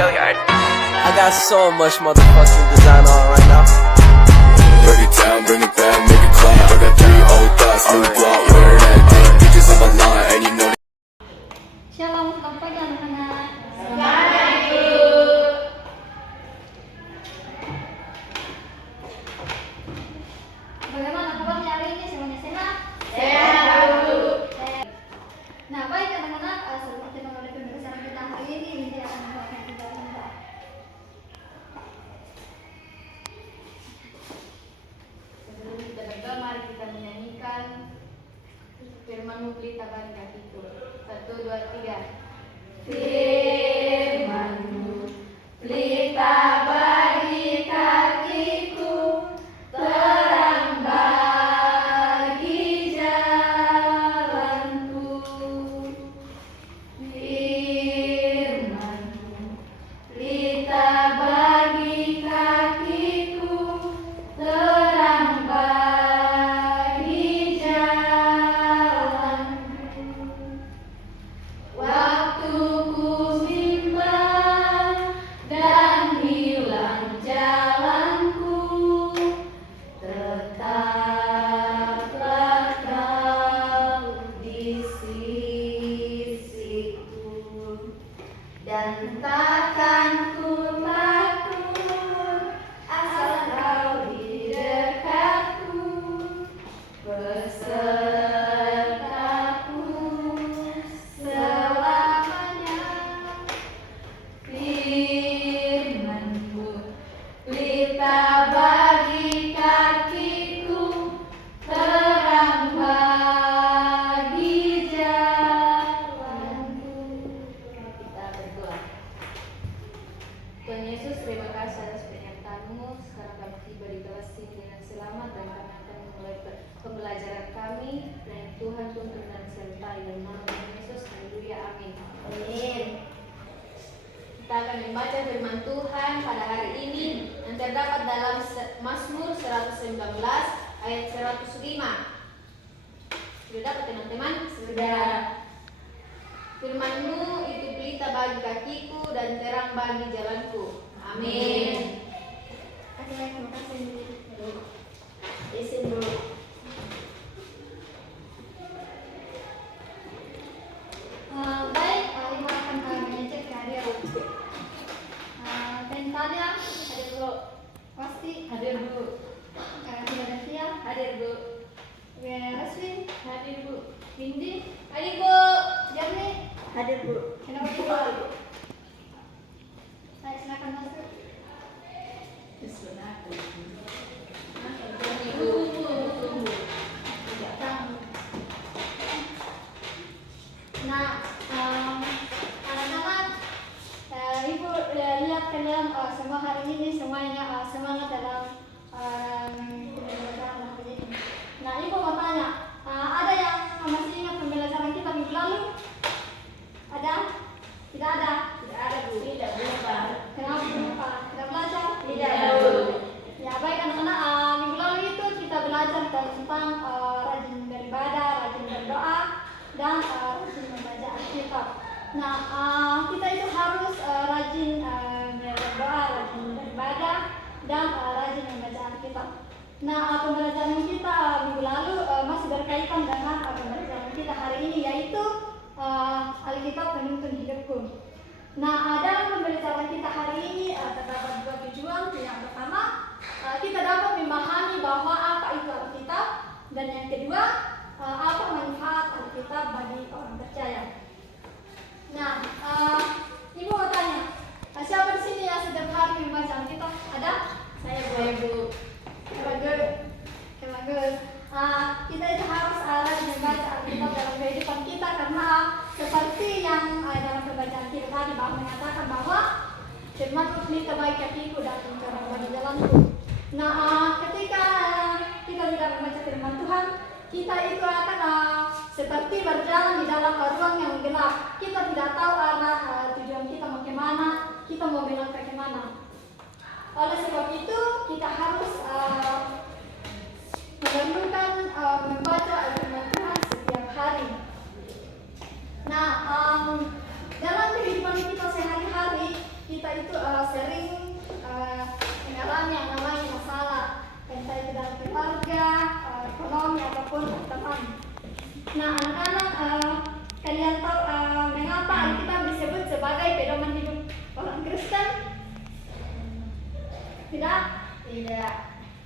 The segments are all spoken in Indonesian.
I got so much motherfucking design on right now. Break it down, bring it back, make it clap. I got 3 old thoughts, new block, wear that thing. Bitches on my line, and you know. Shalom, selamat pagi anak-anak. Bagaimana kabarnya hari ini? Semuanya sehat? Sehat, Bu. Nah, baik anak-anak, sebelum kita mulai pembicaraan kita hari ini, Windy akan membawakan kita doa. Sebelum kita berdoa, mari kita menyanyikan firman-Mu pelita bagi hatiku. 1, 2, 3. Firman-Mu pelita bagi kakiku, terang bagi jalanku. Firman-Mu pelita bagi kakiku, terang bagi jalanku. Waktu ku bimbang dan hilang jalanku, tetaplah Kau di sisiku, dan takkan ku takut asal Kau di dekatku, besertaku selamanya. Firman-Mu pelita bagi kakiku, terang bagi jalanku. Kita berdoa. Tuhan Yesus, terima kasih atas pernyataan-Mu. Sekarang kami tiba di kelas ini dengan selamat dan kami akan memulai pembelajaran kami. Dan Tuhan tuntun dan sertai dalam nama Tuhan Yesus. Haleluya, amin. Amin. Kita akan membaca firman Tuhan pada hari ini yang terdapat dalam Mazmur 119 ayat 105. Sudah dapat teman-teman? Sudah. Firman-Mu itu pelita bagi kakiku dan terang bagi jalanku. Amin. Oke, terima kasih. Isin dulu. Baik, Ibu akan mengecek kehadiran. Tentanya hadir dulu. Pasti Hadir Bu. Filadelfia, Hadir Bu. Reswin, Hadir Bu. Windy, Hadir Bu. Jamni, Hadir Bu. kenapa keluar? Saya silakan masuk. Tunggu. Nah, anak-anak, Ibu lihat kalian semua hari ini semuanya semangat dalam pembelajaran hari ini. Nah, Ibu mau tanya, ada yang masih ingat pembelajaran kita minggu lalu? Ada? Tidak ada? Tidak ada Bu. Tidak lupa. Kenapa lupa? Tidak belajar? Tidak Bu. Ya baik anak-anak, minggu lalu itu kita belajar tentang rajin beribadah, rajin berdoa, dan rajin membaca Alkitab. Nah, kita itu harus rajin berdoa, rajin beribadah, dan rajin membaca Alkitab. Nah, pembelajaran kita minggu lalu masih berkaitan dengan pembelajaran kita hari ini, yaitu Alkitab penuntun hidupku. Nah, dalam pembelajaran kita hari ini terdapat 2 tujuan. Yang pertama, kita dapat memahami bahwa apa itu Alkitab, dan yang kedua, apa manfaat Alkitab bagi orang percaya. Nah, Ibu mau tanya, siapa di sini yang setiap hari membaca Alkitab? Ada? Saya Bu. Bagus. Kita itu harus rajin membaca Alkitab dalam kehidupan kita, karena seperti yang dalam pembacaan kita tadi menyatakan bahwa firman-Mu pelita bagi kakiku dan terang bagi jalanku. Nah, ketika kita tidak membaca firman Tuhan, kita itu akan seperti berjalan di dalam ruang yang gelap. Kita tidak tahu arah tujuan kita mau kemana, kita mau belok ke kemana. Oleh sebab itu, kita harus memerlukan membaca firman Tuhan setiap hari. Nah, dalam kehidupan kita sehari-hari, kita suami ataupun teman. Nah, anak-anak, kalian tahu mengapa Alkitab disebut sebagai pedoman hidup orang Kristen? Tidak? Tidak.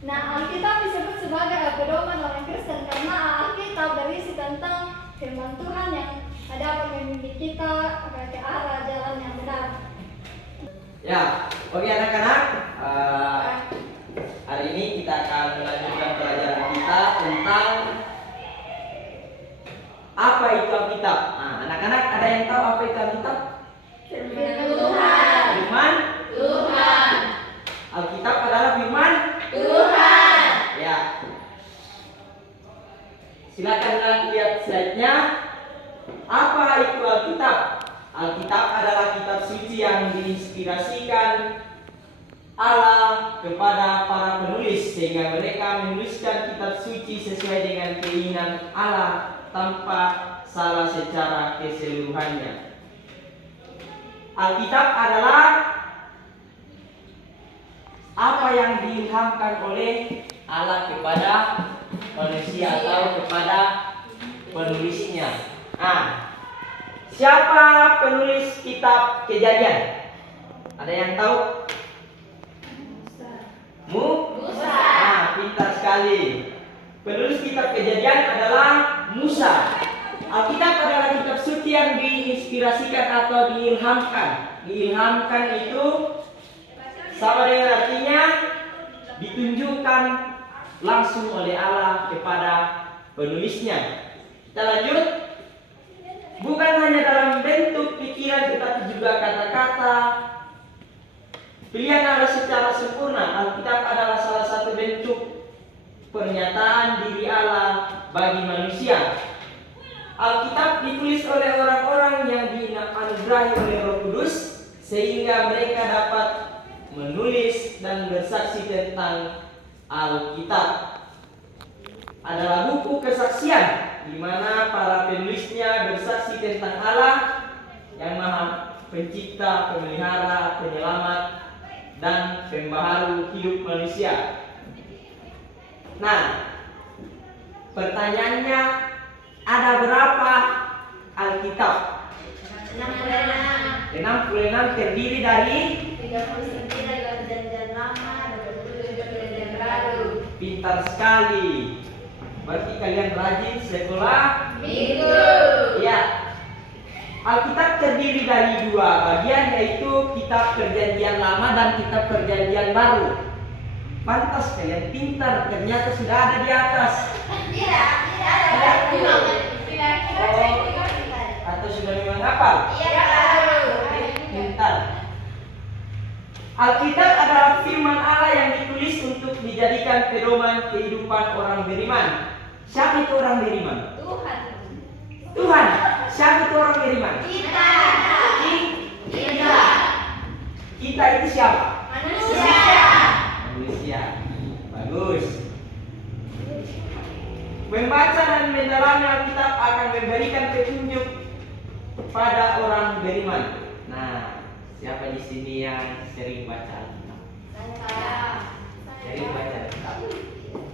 Nah, Alkitab disebut sebagai pedoman orang Kristen karena Alkitab berisi tentang firman Tuhan yang dapat membimbing kita ke arah jalan yang benar. Ya, oke anak-anak, hari ini kita akan melanjutkan pelajaran kita tentang apa itu Alkitab. Nah, anak-anak ada yang tahu apa itu Alkitab? Firman Tuhan. Firman Tuhan. Alkitab adalah firman Tuhan. Ya. Silakan lihat slide-nya. Apa itu Alkitab? Alkitab adalah kitab suci yang diinspirasikan Allah kepada para penulis sehingga mereka menuliskan kitab suci sesuai dengan keinginan Allah tanpa salah secara keseluruhannya. Alkitab adalah apa yang diilhamkan oleh Allah kepada manusia atau kepada penulisnya. Nah, siapa penulis kitab Kejadian? Ada yang tahu? Musa. Nah, pintar sekali. Penulis kitab Kejadian adalah Musa. Alkitab adalah kitab suci yang diinspirasikan atau diilhamkan. Diilhamkan itu sama dengan artinya ditunjukkan langsung oleh Allah kepada penulisnya. Kita lanjut. Bukan hanya dalam bentuk pikiran tetapi juga kata-kata pilihan Allah secara sempurna. Alkitab adalah salah satu bentuk pernyataan diri Allah bagi manusia. Alkitab ditulis oleh orang-orang yang dianugerahi oleh Roh Kudus sehingga mereka dapat menulis dan bersaksi tentang Alkitab. Adalah buku kesaksian di mana para penulisnya bersaksi tentang Allah yang Maha Pencipta, Pemelihara, Penyelamat, dan Pembaharu hidup manusia. Nah, pertanyaannya, ada berapa Alkitab? 66 terdiri dari 39 perjanjian lama dan 27 perjanjian baru. Pintar sekali. Berarti kalian rajin sekolah Minggu. Ya. Alkitab terdiri dari dua bagian, yaitu kitab Perjanjian Lama dan kitab Perjanjian Baru. Pantas kalian pintar, ternyata sudah ada di atas. Tidak ada. Atau sudah memang hafal? Iya. Pintar. Alkitab adalah firman Allah yang ditulis untuk dijadikan pedoman kehidupan orang beriman. Siapa itu orang beriman? Tuhan. Siapa itu orang beriman? Kita. Kita itu siapa? Manusia. Bagus. Membaca dan mendalami Alkitab akan memberikan petunjuk pada orang beriman. Nah, siapa di sini yang sering baca Alkitab? Sering baca Alkitab.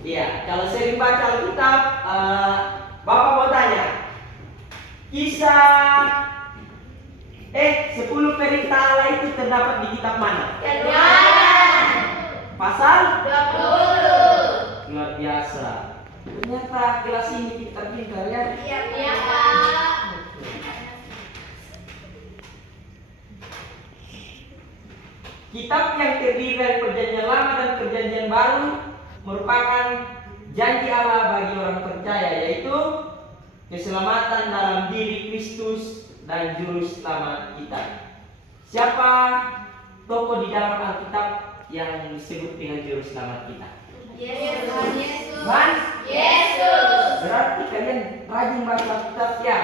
Iya, kalau sering baca Alkitab, Bapak mau tanya. Kisah 10 perintah Allah itu terdapat di kitab mana? Pasal 20. luar biasa. Ternyata kelas ini pintar-pintar ya. Iya, Pak. Kitab yang terdiri dari Perjanjian Lama dan Perjanjian Baru merupakan janji Allah bagi orang percaya, yaitu keselamatan dalam diri Kristus dan juru selamat kita. Siapa tokoh di dalam Alkitab yang disebut dengan juru selamat kita? Yesus. Tuhan Yesus. Berarti kalian rajin baca Alkitab ya?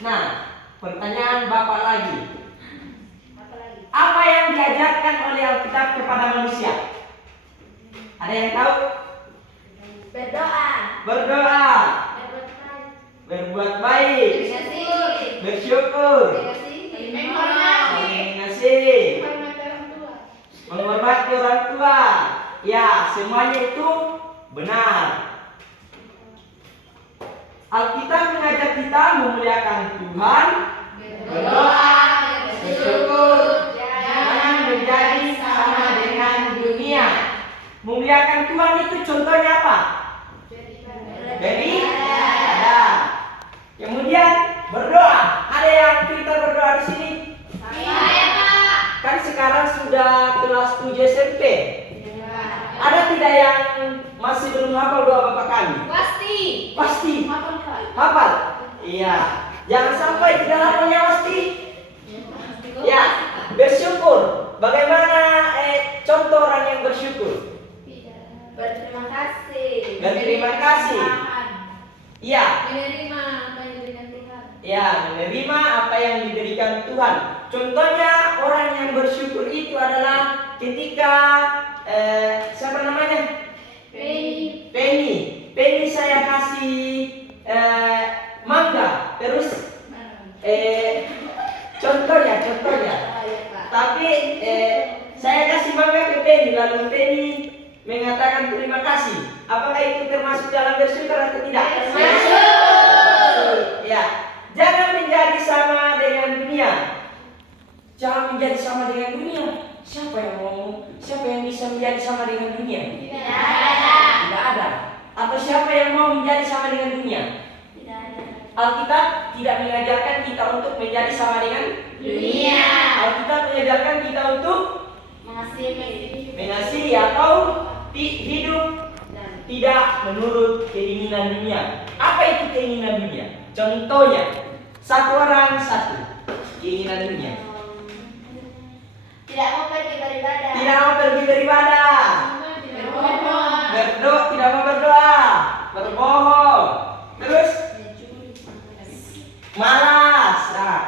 Nah, pertanyaan Bapak lagi. Apa yang diajarkan oleh Alkitab kepada manusia? Ada yang tahu? Berdoa. Berdoa, berbuat baik, bersyukur, mengasihi, menghormati orang tua, Ya, semuanya itu benar. Alkitab mengajak kita memuliakan Tuhan, berdoa, bersyukur, jangan menjadi sama dengan dunia. Memuliakan Tuhan itu contohnya apa? Beribadah. Kemudian berdoa. Ada yang kita berdoa di sini? Kan sekarang sudah kelas 7 SMP. Ada tidak yang masih belum hafal doa Bapa Kami? Pasti. Hafal? Iya. Jangan sampai tidak hafalnya pasti. Ya, bersyukur. Bagaimana contoh orang yang bersyukur? Berterima kasih. Berterima kasih. Iya. Menerima apa yang diberikan Tuhan. Ya, menerima apa yang diberikan Tuhan. Contohnya orang yang bersyukur itu adalah ketika siapa namanya? Penny saya kasih mangga. Terus contohnya. Tapi saya kasih mangga ke Penny, lalu Penny mengatakan terima kasih. Apakah itu termasuk dalam bersyukur atau tidak? Termasuk. Ya. Jangan menjadi sama dengan dunia. Jangan menjadi sama dengan dunia. Siapa yang bisa menjadi sama dengan dunia? Tidak ada. Atau siapa yang mau menjadi sama dengan dunia? Tidak ada. Alkitab tidak mengajarkan kita untuk menjadi sama dengan dunia. Alkitab mengajarkan kita untuk mengasihi atau hidup tidak menurut keinginan dunia. Apa itu keinginan dunia? Contohnya, satu orang satu keinginan dunia. Tidak mau pergi beribadah. Tidak mau pergi beribadah. Tidak mau berdoa. Berbohong. Terus malas. Nah.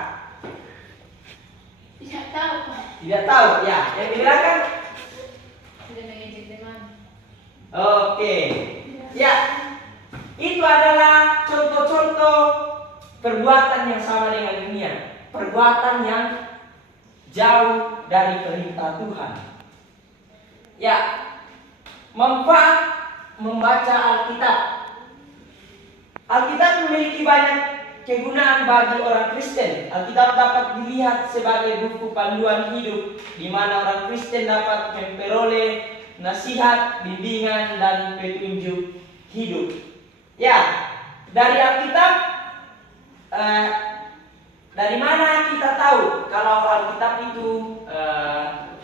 Tidak tahu. Ya, yang di belakang. Tidak mengejek teman. Oke. Ya. Itu adalah contoh-contoh perbuatan yang sama dengan dunia. Perbuatan yang jauh dari perintah Tuhan. Ya, manfaat membaca Alkitab. Alkitab memiliki banyak kegunaan bagi orang Kristen. Alkitab dapat dilihat sebagai buku panduan hidup di mana orang Kristen dapat memperoleh nasihat, bimbingan, dan petunjuk hidup. Ya, dari Alkitab dari mana kita tahu kalau Alkitab itu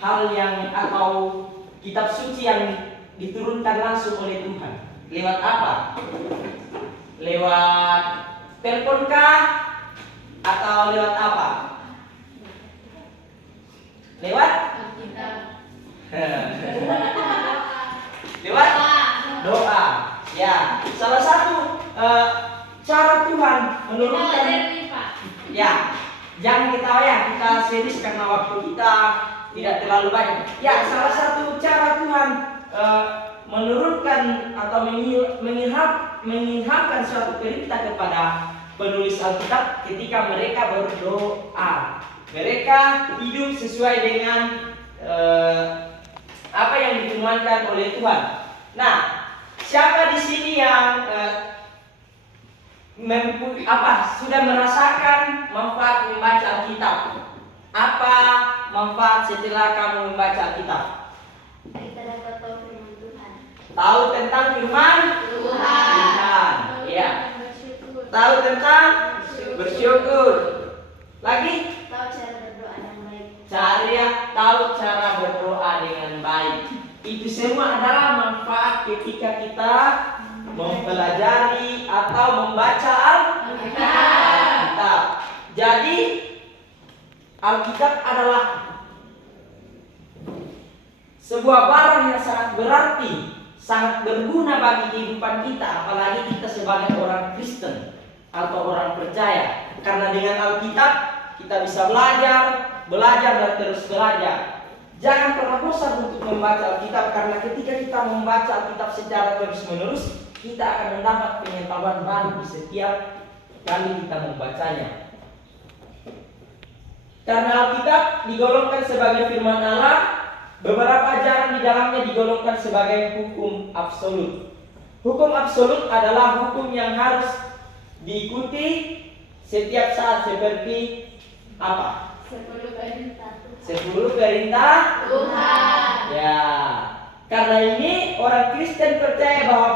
hal yang atau kitab suci yang diturunkan langsung oleh Tuhan? Lewat apa? Lewat teleponkah atau lewat apa? Lewat lewat doa. Ya, salah satu cara Tuhan menurunkan. Ya, jangan kita serius karena waktu kita tidak terlalu banyak. Ya, salah satu cara Tuhan menurunkan atau mengilhamkan suatu perintah kepada penulis Alkitab ketika mereka berdoa. Mereka hidup sesuai dengan apa yang difirmankan oleh Tuhan. Nah, siapa di sini yang sudah merasakan manfaat membaca Alkitab? Apa manfaat setelah kamu membaca Alkitab? Kita dapat tahu firman Tuhan. Tahu tentang firman Tuhan. Ya. Tahu tentang bersyukur. Lagi? Tahu cara berdoa yang baik. Tahu cara berdoa dengan baik. Itu semua adalah manfaat ketika kita mempelajari atau membaca Alkitab. Jadi Alkitab adalah sebuah barang yang sangat berarti, sangat berguna bagi kehidupan kita, apalagi kita sebagai orang Kristen atau orang percaya. Karena dengan Alkitab kita bisa belajar dan terus belajar. Jangan pernah bosan untuk membaca Alkitab, karena ketika kita membaca Alkitab secara terus-menerus, kita akan mendapat pengetahuan baru di setiap kali kita membacanya. Karena Alkitab digolongkan sebagai firman Allah, beberapa ajaran di dalamnya digolongkan sebagai hukum absolut. Hukum absolut adalah hukum yang harus diikuti setiap saat seperti apa? 10 perintah 10 perintah Tuhan. Ya. Karena ini orang Kristen percaya bahwa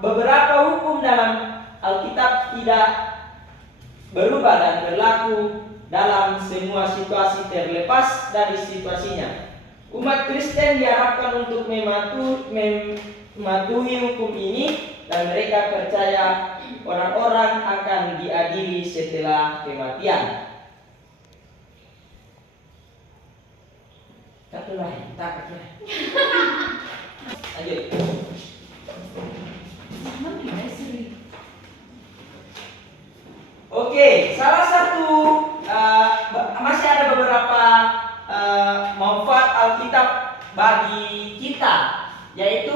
beberapa hukum dalam Alkitab tidak berubah dan berlaku dalam semua situasi terlepas dari situasinya. Umat Kristen diharapkan untuk mematuhi hukum ini dan mereka percaya orang-orang akan diadili setelah kematian. Satu lain, tak kira. Lanjut. Oke, salah satu masih ada beberapa manfaat Alkitab bagi kita, yaitu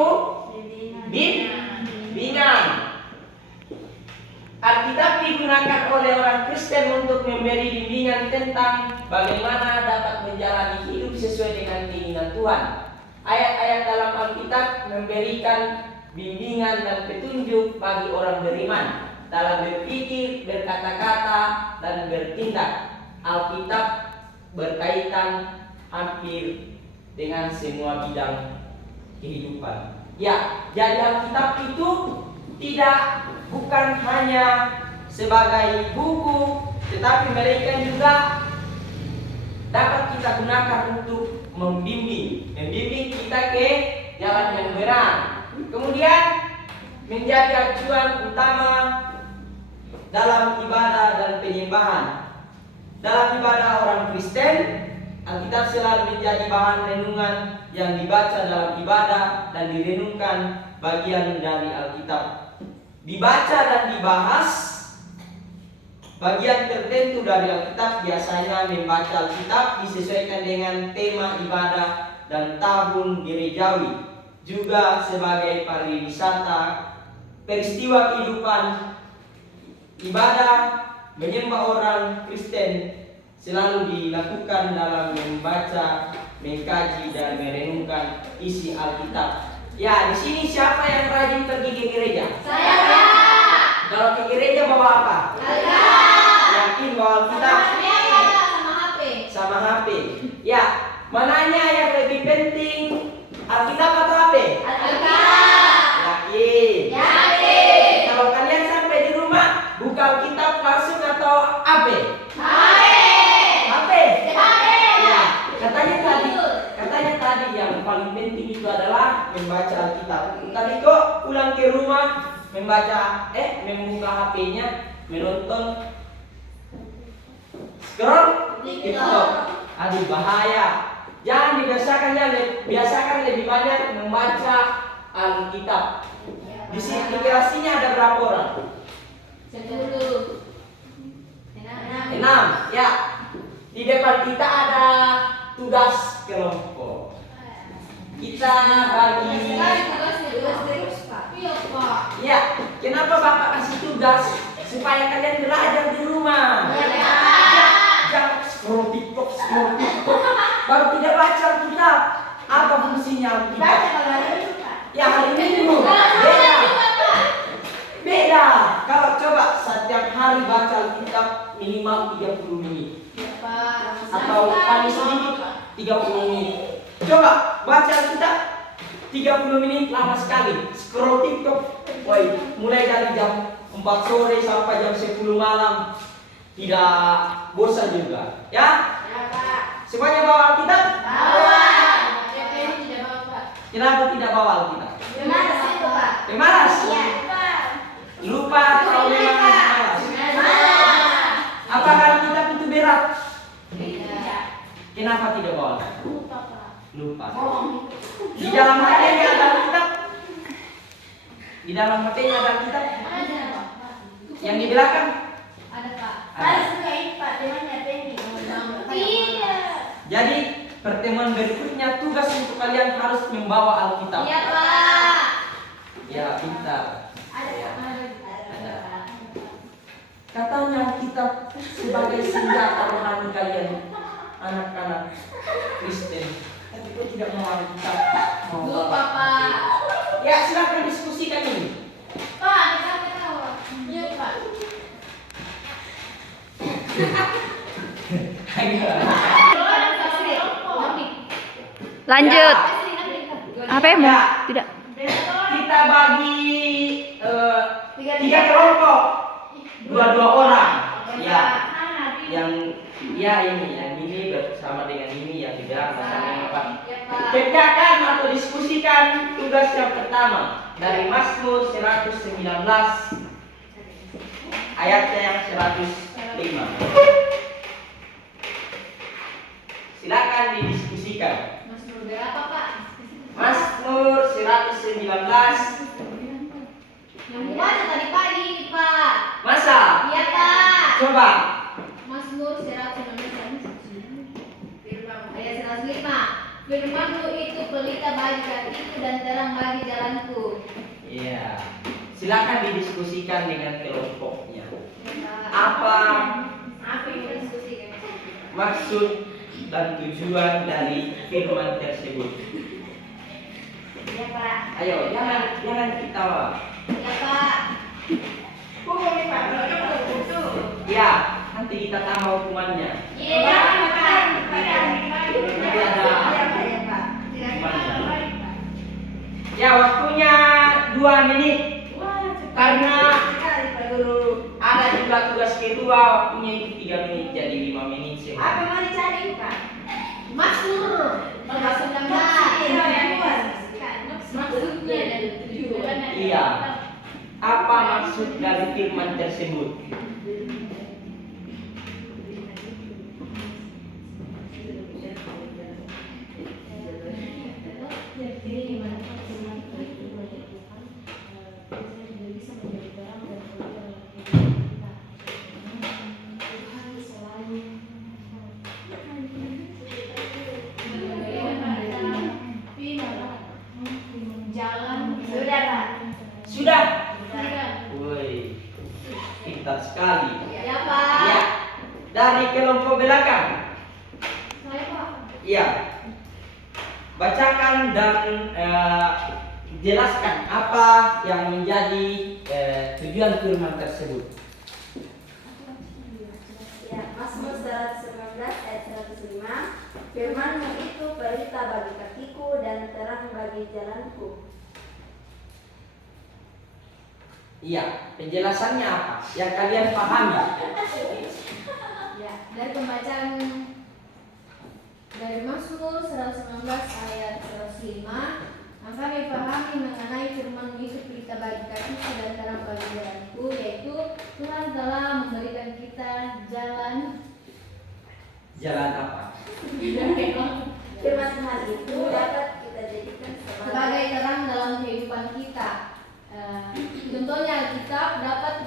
bimbingan. Alkitab digunakan oleh orang Kristen untuk memberi bimbingan tentang bagaimana dapat menjalani hidup sesuai dengan keinginan Tuhan. Ayat-ayat dalam Alkitab memberikan bimbingan dan petunjuk bagi orang beriman dalam berpikir, berkata-kata, dan bertindak. Alkitab berkaitan hampir dengan semua bidang kehidupan. Ya, jadi Alkitab itu bukan hanya sebagai buku, tetapi mereka juga dapat kita gunakan untuk membimbing kita ke jalan yang benar. Kemudian menjadi acuan utama dalam ibadah dan penyembahan. Dalam ibadah orang Kristen, Alkitab selalu menjadi bahan renungan yang dibaca dalam ibadah dan direnungkan bagian dari Alkitab. Dibaca dan dibahas bagian tertentu dari Alkitab. Biasanya membaca Alkitab disesuaikan dengan tema ibadah dan tahun gerejawi, juga sebagai pariwisata, peristiwa kehidupan, ibadah, menyembah orang Kristen selalu dilakukan dalam membaca, mengkaji, dan merenungkan isi Alkitab. Ya, di sini siapa yang rajin pergi ke gereja? Saya. Kalau ke gereja bawa apa? Saya. Yakin bawa Alkitab? Sama HP. Sama HP. Ya, mananya yang lebih penting, Alkitab atau HP? Alkitab. Yakin? Yakin. Kalau kalian sampai di rumah, buka Alkitab langsung atau HP? HP. Ya, katanya tadi yang paling penting itu adalah membaca Alkitab. Tadi kok pulang ke rumah membuka HP-nya, menonton scroll TikTok. Aduh, bahaya. Jangan biasakan lebih banyak membaca Alkitab. Di sini di kelas ini ada berapa orang? 10. 6. Ya. Di depan kita ada tugas kelompok. Kita bagi. Iya, Pak. Ya, kenapa Bapak kasih tugas? Supaya kalian belajar di rumah. Iya. Jangan scroll TikTok. Baru tidak baca Alkitab. Apa fungsinya Alkitab? Ya, hari ini dulu. Beda. Kalau coba setiap hari baca Alkitab minimal 30 menit. Atau paling sedikit 30 menit. Coba baca Alkitab 30 menit lama sekali. Scroll TikTok, mulai dari jam 4 sore sampai jam 10 malam. Tidak bosan juga, ya? Ya, Pak. Semuanya bawa Alkitab? Bawa. Tidak bawa, Pak. Kenapa tidak bawa Alkitab? Malas itu, Pak. Malas? Iya, Pak. Lupa atau memang malas? Malas. Apakah Alkitab itu berat? Tidak. Kenapa tidak bawa? Lupa, Pak. Lupa. Di dalam hatinya ada Alkitab. Di dalam hatinya ada Alkitab. Ada, Pak. Yang di belakang? Ada, Pak. Ada. Pak. Temannya Penny. Tidak. Jadi pertemuan berikutnya tugas untuk kalian harus membawa Alkitab. Iya, Pak. Ya, pintar. Ada. Katanya Alkitab sebagai senjata rohani kalian, anak-anak Kristen. Tapi kok tidak mau kita mau. Lupa, Pak. Ya, silakan diskusikan ini. Pak, kita ketawa. Iya, Pak. Ayo. Lanjut. Ya. Apa ya, Mbak? Tidak. Kita bagi tiga kelompok, dua orang. Ya, yang ini bersama dengan ini, yang tidak bersama dengan apa. Kerjakan atau diskusikan tugas yang pertama dari Mazmur 119 ayatnya yang 105. Silakan didiskusikan. Mazmur berapa, Pak? Mazmur 119. Yang baca tadi pagi, Pak. Masa? Iya, Pak. Coba. Mazmur 119 ayat 105. Firman-Mu itu pelita bagi kakiku dan terang bagi jalanku. Iya. Silakan didiskusikan dengan kelompoknya. Apa yang diskusikan? maksud dan tujuan dari firman tersebut? Iya, Pak. Ayo, jangan ketawa. Iya, Pak. Ya, nanti kita tambah hukumannya. Iya, Pak. Nanti ada hukumannya. Ya, waktunya 2 menit. Karena ada juga tugas kedua, waktunya itu 3 menit jadi 5 menit sih. Apa mau dicari, Pak? Mazmur 119. Maksudnya dan tujuannya. Iya. Apa maksud dari firman tersebut? Jalan sudah, Pak. Sudah. Sudah. Woi, pintar sekali. Ya, Pak. Ya, dari kelompok belakang. Saya, Pak. Iya. Bacakan dan jelaskan apa yang menjadi tujuan firman tersebut. Ya, Mazmur 119 ayat 105. Firman-Mu itu pelita bagi kakiku dan terang bagi jalanku. Iya, penjelasannya apa? Yang kalian pahami? Ya, dari pembacaan dari Mazmur 119 ayat 105, maka kami pahami mengenai firman itu pelita bagi kakiku dan terang bagi jalanku, yaitu Tuhan telah memberikan kita jalan. Jalan apa? Firman Tuhan itu dapat kita jadikan Sebagai terang dalam kehidupan kita. Contohnya Alkitab dapat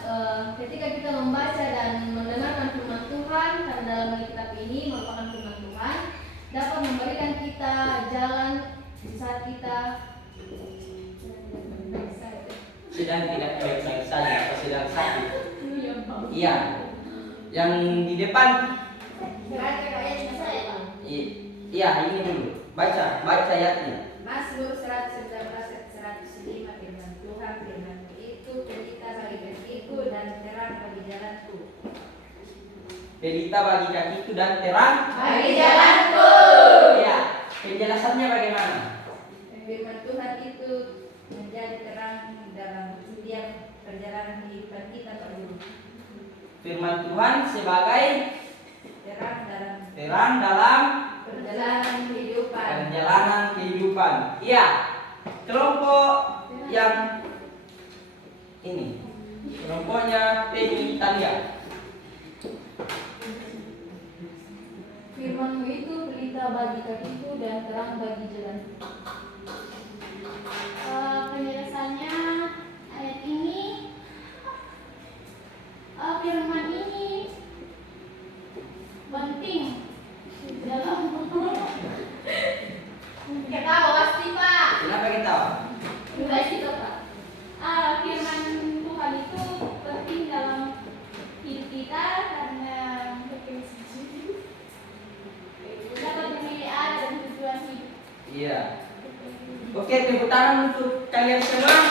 ketika kita membaca dan mendengarkan firman Tuhan, karena dalam Alkitab ini merupakan firman Tuhan, dapat memberikan kita jalan di saat kita Sedang tidak baik-baik saja atau sedang sakit. Iya. Yang di depan. Iya, ini dulu. Baca ayatnya. Mazmur 119 ayat 105. Firman Tuhan, firman-Mu itu pelita bagi kakiku dan terang bagi jalanku. Pelita bagi kakiku dan terang bagi jalanku. Ya, penjelasannya bagaimana? Firman Tuhan itu menjadi terang dalam setiap perjalanan kehidupan kita, Pak Guru. Firman Tuhan sebagai Terang dalam Perjalanan kehidupan. perjalanan kehidupan. Iya. Kelompok yang ini. Kelompoknya Peggy Italia. Firman-Mu itu pelita bagi kakiku dan terang bagi jalanku. Penjelasannya ayat ini, firman ini penting dalam Ketawa pasti, Pak. Kenapa kita? Mulai situ, Pak. firman Tuhan itu penting dalam hidup kita karena dapat memilih arah dan tujuan hidup Iya. Oke, tepuk tangan untuk kalian semua.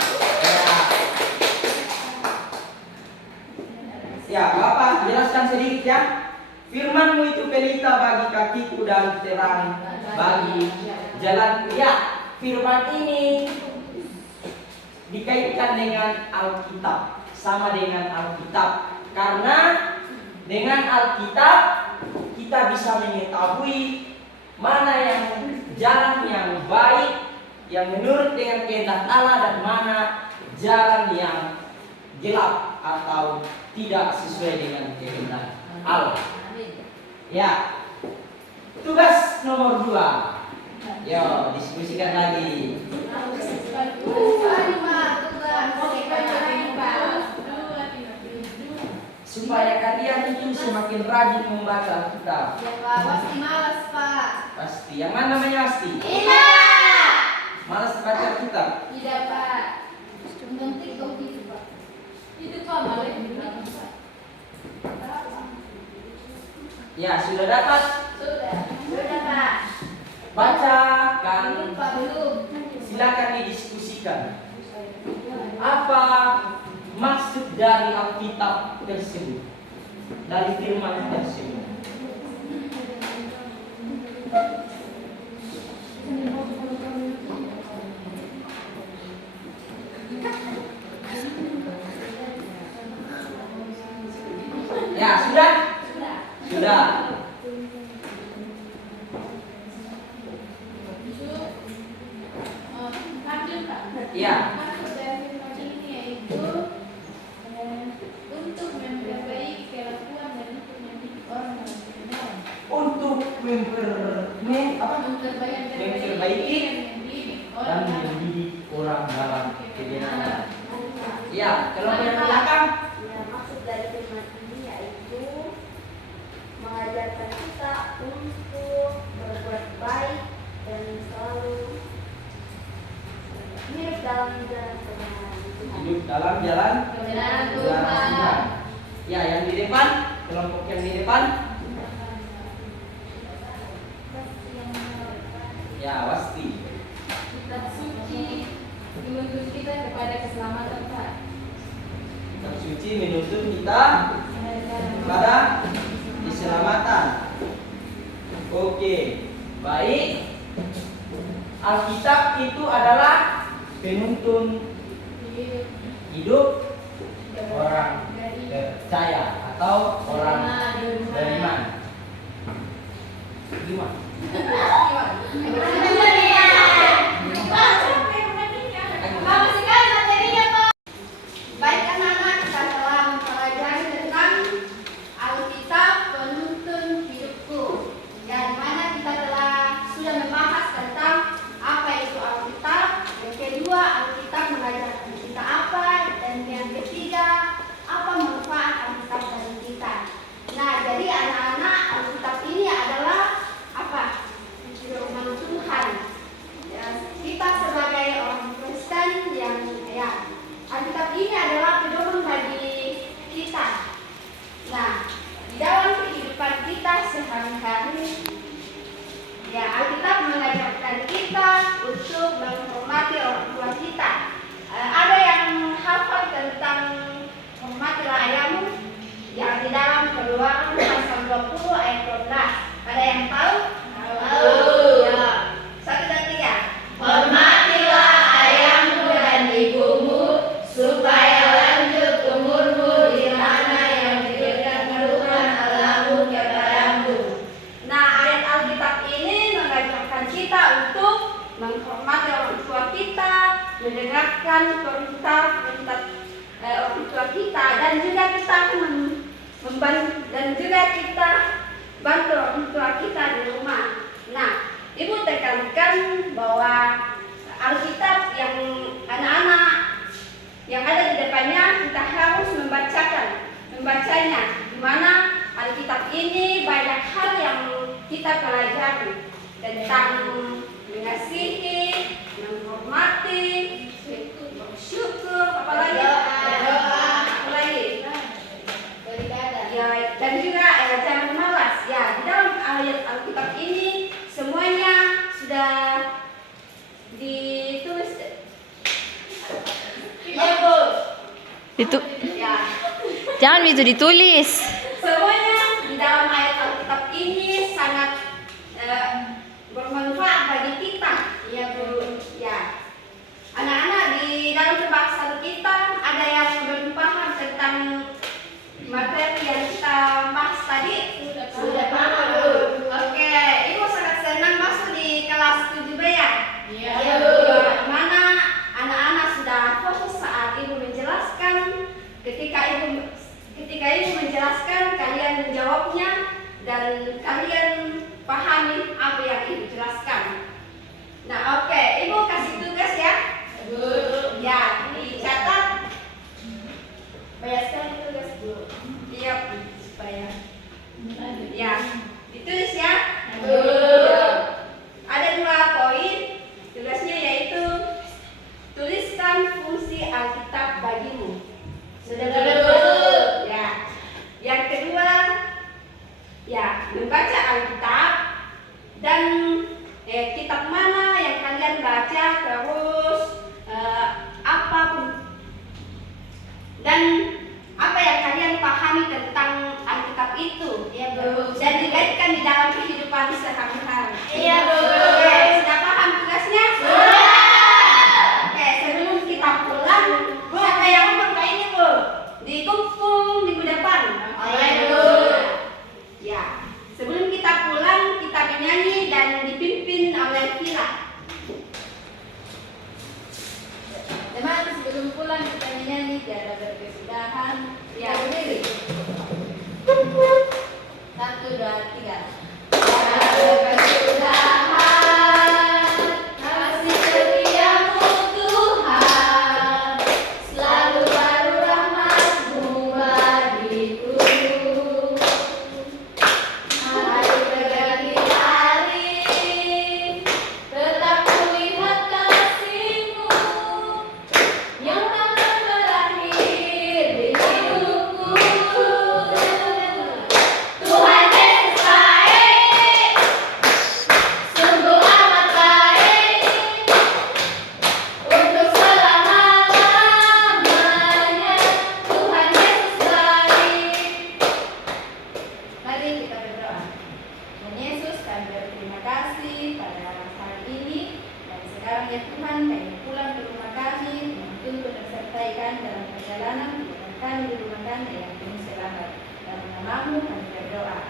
Ya, Bapak jelaskan sedikit ya. Firman-Mu itu pelita bagi kakiku dan terang bagi jalanku. Ya, firman ini dikaitkan dengan Alkitab, sama dengan Alkitab. Karena dengan Alkitab kita bisa mengetahui mana yang jalan yang baik, yang menurut dengan kehendak Allah, dan mana jalan yang gelap atau tidak sesuai dengan kehendak Allah. Ya, tugas nomor 2. Yo, diskusikan lagi. Supaya kalian itu semakin rajin membaca Alkitab. Ya Pak, pasti malas Pak. Pasti. Yang mana namanya pasti? Iya. Malas baca Alkitab. Tidak Pak. Nanti kau gitu Pak. Itu Pak malah Pak. Ya, sudah dapat? Sudah Pak. Bacakan. Belum Pak, belum. Silakan didiskusikan. Apa maksud dari Alkitab tersebut? Dari firman tersebut. Ya, sudah? Sudah. Ya. Maksud dari firman ini yaitu untuk memperbaiki kelakuan dan untuk mendidik orang yang benar. Untuk memperbaiki dan mendidik orang dalam kebenaran. Ya, kalau yang belakang. Ya, maksud dari firman ini yaitu mengajarkan kita untuk berbuat baik dan selalu hidup dalam jalan kebenaran Tuhan. Hidup dalam jalan Kebenaran Tuhan. Tuhan. Ya, yang di depan, kelompok yang di depan. Ya, pasti. Kitab suci menuntut kita kepada keselamatan Pak. Kitab suci menuntut kita kepada keselamatan. Oke, baik. Alkitab itu adalah penuntun hidup orang percaya atau orang beriman. Gimana? Baik anak-anak, kita telah mempelajari tentang Alkitab penuntun hidupku. Yang mana kita sudah membahas tentang apa itu Alkitab. Yang kedua, Alkitab mengajarkan kita apa. Dan yang ketiga, apa manfaat Alkitab bagi kita. Nah, jadi anak-anak, Alkitab ini adalah apa? Firman Tuhan. Ya, kita sebagai orang Kristen yang Alkitab ini adalah pedoman bagi kita. Nah, di dalam kehidupan kita sehari-hari, ya Alkitab mengajarkan kita untuk menghormati orang tua kita. Ada yang hafal tentang hormatilah ayahmu, yang di dalam Keluaran pasal 20 ayat 12. Ada yang tahu? Tahu. Ya. 1 dan 3. Hormatilah ayahmu dan ibumu supaya lanjut umurmu di mana yang diberikan Tuhan Allahmu kepadamu. Nah, ayat Alkitab ini mengajarkan kita untuk menghormati orang tua kita, mendengarkan perintah orang tua kita, dan juga kita bantu orang tua kita di rumah. Nah, Ibu tekankan bahwa Alkitab yang anak-anak yang ada di depannya kita harus membacanya. Di mana Alkitab ini banyak hal yang kita pelajari tentang mengasihi, menghormati, bersyukur, apalagi ya, dan juga jangan malas. Ya, di dalam ayat Alkitab ini semuanya sudah itu ditulis? Semuanya di dalam ayat Alkitab ini sangat bermanfaat bagi kita, ya Bu. Ya, anak-anak, di dalam pembahasan kita ada yang belum paham tentang materi yang kita bahas tadi. Sudah paham, Bu. Oke, Ibu sangat senang masuk di kelas 7B ya. Iya, Bu. Mana anak-anak sudah fokus saat Ibu menjelaskan. Ketika Ibu menjelaskan, kalian menjawabnya dan kalian pahami apa yang Ibu jelaskan. Nah, oke, Ibu kasih tugas ya. Ya, dicatat. Banyak sekali tugas, Bu. Iya, supaya. Ya, ditulis ya. Ada 2 poin tugasnya, yaitu tuliskan fungsi Alkitab bagimu. Sudah betul. Ya. Yang kedua, ya, membaca Alkitab dan kitab mana yang kalian baca, terus apapun dan apa yang kalian pahami tentang Alkitab itu, ya Bu, dan dikaitkan di dalam kehidupan sehari-hari. Iya Bu. Oke, sudah paham tugasnya? Oke, sebelum kita pulang, Bu, siapa yang mau ini Bu? Dikungkung di depan. Oke Bu. Ya, sebelum kita pulang, kita menyanyi dan dipimpin oleh Vila. Teman, sebelum pulang kita menyanyi tiada berkesudahan. Ya, berdiri. 1, 2, 3. Tiada berkesudahan, kasih setiamu Tuhan, selalu baru rahmat-Mu bagiku. Hari berganti hari, tetap kulihat kasih-Mu yang tak berakhir di hidupku. Tuhan Yesus baik, sungguh amat baik, untuk selama-lamanya. Tuhan Yesus baik. Mari kita berdoa. Tuhan Yesus, kami berterima kasih pada hari ini, dan sekarang ya Tuhan, kami pulang ke rumah kami, menuntun sertai kami dalam perjalanan, bukan kami di rumah kami yang penuh selamat. Dalam nama-Mu kami berdoa.